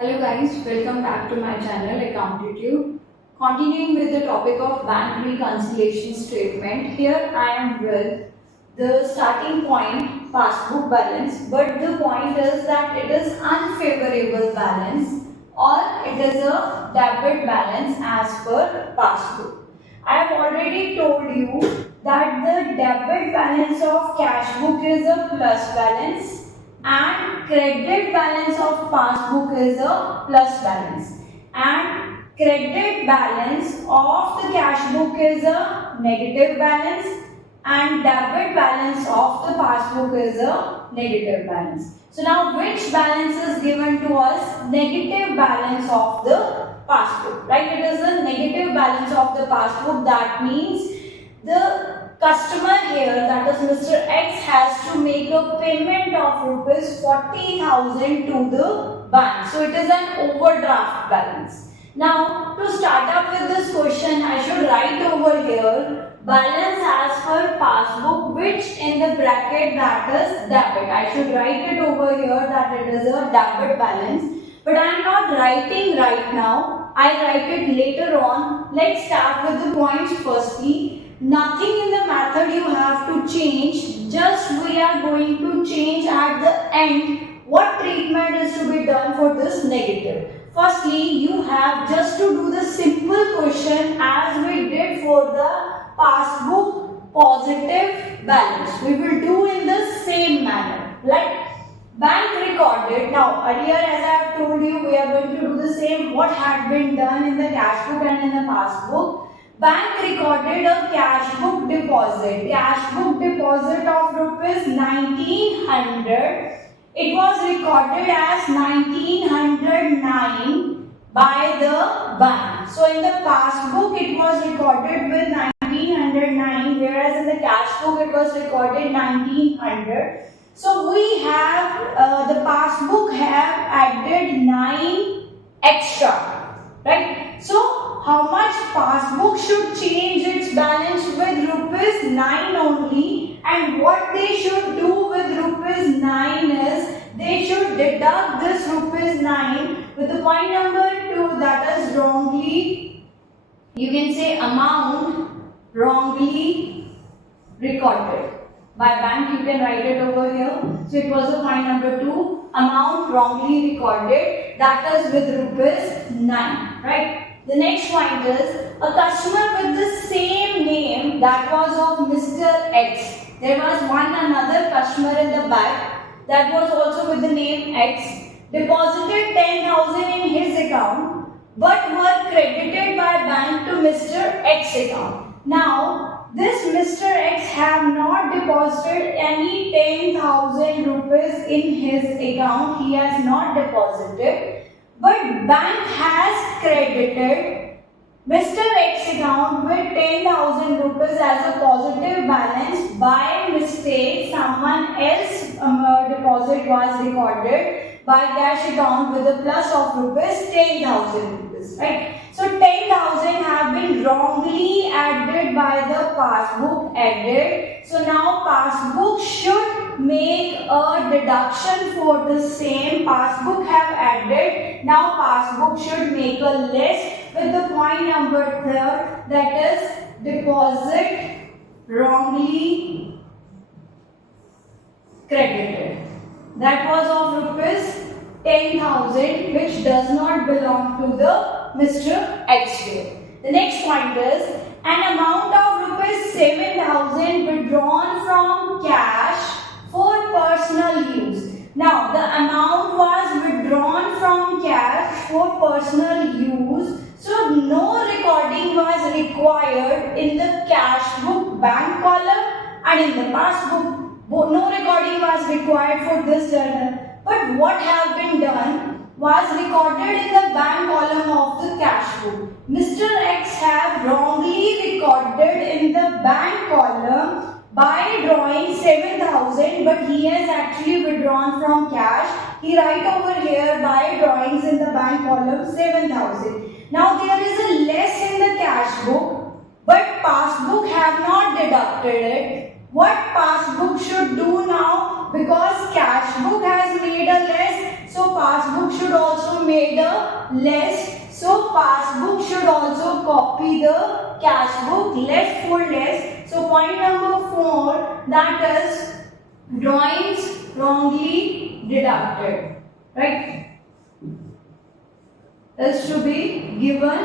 Hello guys, welcome back to my channel Accountancy. Continuing with the topic of bank reconciliation statement, here I am with the starting point passbook balance, but the point is that it is unfavorable balance or it is a debit balance as per passbook. I have already told you that the debit balance of cash book is a plus balance and credit balance of passbook is a plus balance, and credit balance of the cash book is a negative balance, and debit balance of the passbook is a negative balance. So now which balance is given to us? Negative balance of the passbook, right? It is a negative balance of the passbook. That means the customer here, that is Mr. X, has to make a payment of rupees 40,000 to the bank. So it is an overdraft balance. Now to start up with this question, I should write over here balance as per passbook, which in the bracket that is debit. I should write it over here that it is a debit balance. But I am not writing right now. I write it later on. Let's start with the points firstly. Nothing in the method you have to change, just we are going to change at the end what treatment is to be done for this negative. Firstly, you have just to do the simple question as we did for the passbook positive balance. We will do in the same manner. Like bank recorded. Now earlier as I have told you, we are going to do the same what had been done in the cash book and in the passbook. Bank recorded a cash book deposit. Cash book deposit of rupees 1900. It was recorded as 1909 by the bank. So in the passbook it was recorded with 1909, whereas in the cash book it was recorded 1900. So we have the passbook have added 9 extra, right? So how much passbook should change its balance with rupees 9 only, and what they should do with rupees 9 is they should deduct this rupees 9 with the point number 2, that is wrongly, you can say amount wrongly recorded. By bank you can write it over here. So it was the point number 2, amount wrongly recorded, that is with rupees 9, right? The next point is a customer with the same name, that was of Mr. X. There was another customer in the back that was also with the name X, deposited 10,000 in his account but were credited by bank to Mr. X account. Now this Mr. X have not deposited any 10,000 rupees in his account. He has not deposited, but bank has credited Mr. X account with 10,000 rupees as a positive balance. By mistake, someone else deposit was recorded by cash account with a plus of rupees 10,000 rupees, right? So 10,000 have been wrongly added by the passbook added. So now passbook should make a deduction for the same. Passbook have added. Now passbook should make a list with the point number 3, that is deposit wrongly credited. That was of rupees 10,000, which does not belong to the Mr. X here. The next point is an amount of rupees 7,000 withdrawn from cash for personal use. Now the amount was withdrawn from cash for personal use, so no recording was required in the cash book bank column and in the passbook. No recording was required for this journal. But what have been done was recorded in the bank column of the cash book. Mr. X have wrongly recorded in the bank column by drawing 7,000, but he has actually withdrawn from cash. He write over here by drawings in the bank column 7,000. Now there is a less in the cash book, but passbook have not deducted it. What passbook should do now? Because cash book has made a less, So passbook should also made a less. So passbook should also copy the cash book, less for less. So point number 4, that is drawings wrongly deducted, right, is to be given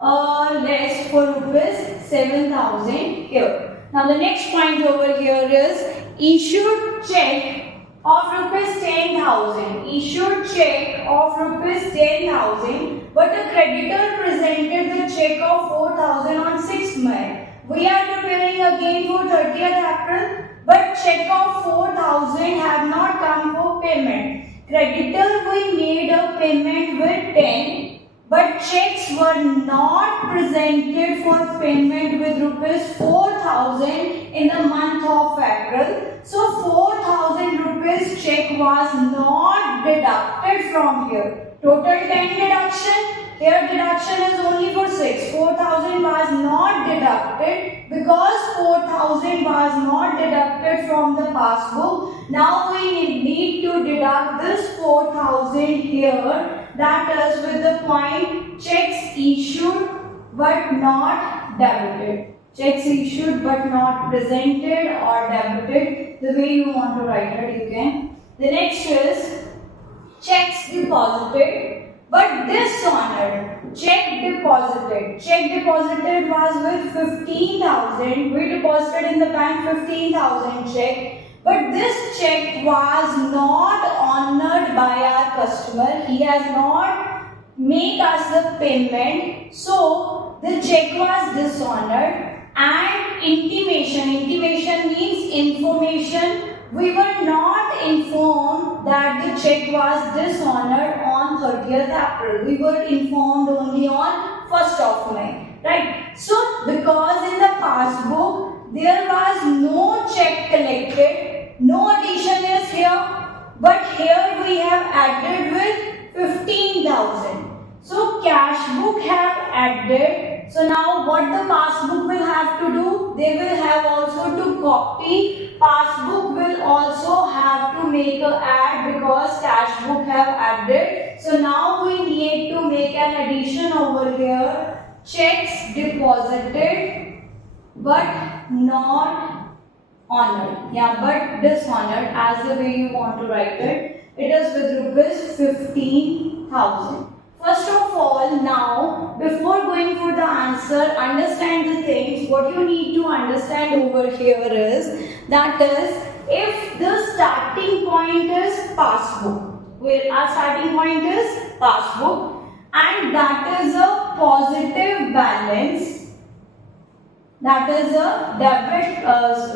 less for rupees 7,000 here. Now the next point over here is issued check of rupees 10,000. Issued check of rupees 10,000, but the creditor presented the check of 4,000 on 6th May. We are preparing again for 30th April, but check of 4,000 have not come for payment. Creditor, we made a payment with 10, but checks were not presented for payment with rupees 4,000 in the month of April. So 4,000 rupees check was not deducted from here. Total 10 deduction. Here deduction is only for 6. 4,000 was not deducted because 4,000 was not deducted from the passbook. Now we need to deduct this 4,000 here. That is with the point checks issued but not debited. Checks issued but not presented or debited. The way you want to write it, you can. The next is checks deposited but dishonored. Check deposited. Check deposited was with 15,000. We deposited in the bank 15,000 check. But this check was not honored by our customer. He has not made us the payment. So the check was dishonored. And intimation. Intimation means information. We were not informed that the check was dishonored on 30th April. We were informed only on 1st of May. Right? So because in the passbook there was no check collected, no addition is here. But here we have added with 15,000. So cash book have added. So now what the passbook will have to do? They will have also to copy. Passbook will also have to make a add because cash book have added. So now we need to make an addition over here. Checks deposited but not honored. Yeah, but dishonored as the way you want to write it. It is with rupees 15,000. First of all, now, before going for the answer, understand the things. What you need to understand over here is, that is, if the starting point is passbook, where our starting point is passbook, and that is a positive balance, that is a debit balance,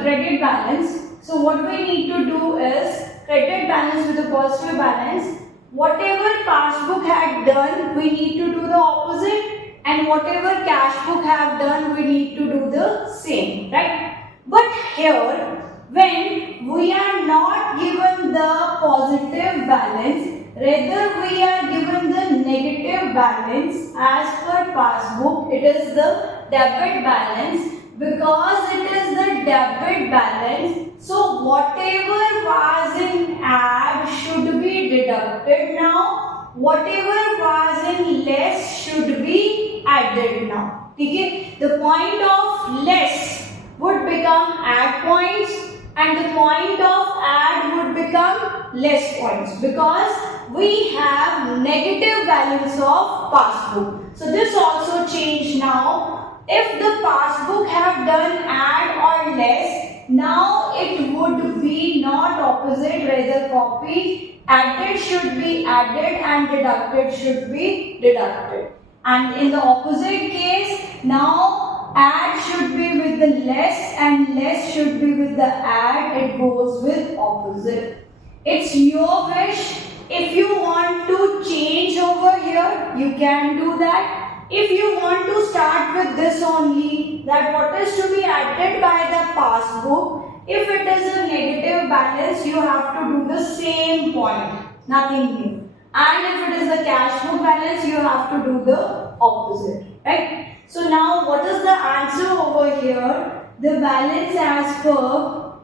credit balance. So what we need to do is, credit balance with a positive balance. Whatever passbook had done, we need to do the opposite, and whatever cash book have done, we need to do the same, right? But here, when we are not given the positive balance, rather we are given the negative balance as per passbook, it is the debit balance. Because it is the debit balance, so whatever was in add should be deducted now. Whatever was in less should be added now. Okay? The point of less would become add points and the point of add would become less points because we have negative balance of passbook. So this also changed now. If the passbook have done add or less, now it would be not opposite, rather copy. Added should be added and deducted should be deducted. And in the opposite case, now add should be with the less and less should be with the add. It goes with opposite. It's your wish. If you want to change over here, you can do that. If you want to start with this only, that what is to be added by the passbook, if it is a negative balance, you have to do the same point, nothing new. And if it is a cash book balance, you have to do the opposite, right? So now what is the answer over here? The balance as per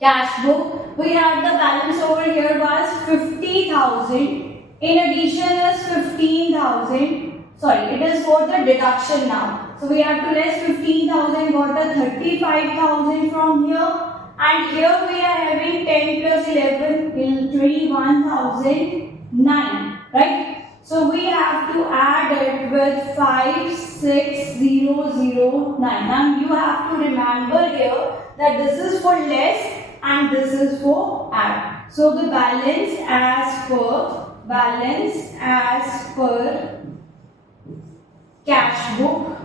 cash book. We have the balance over here was 50,000. In addition is 15,000. Sorry, it is for the deduction now. So we have to less 15,000, got a 35,000 from here. And here we are having 10 plus 11 in 21,009, right? So we have to add it with 56009. Now you have to remember here that this is for less and this is for add. So the balance as per cash book,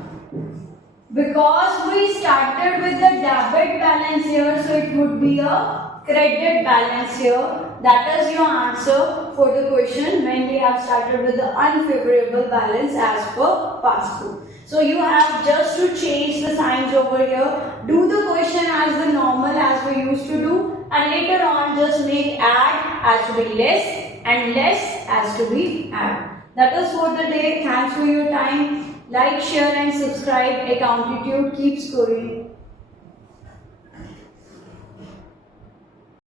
because we started with the debit balance here, so it would be a credit balance here. That is your answer for the question when we have started with the unfavorable balance as per passbook. So you have just to change the signs over here. Do the question as the normal as we used to do, and later on just make add as to be less and less as to be add. That is for the day. Thanks for your time. Like, share and subscribe. Accountancy keep scoring.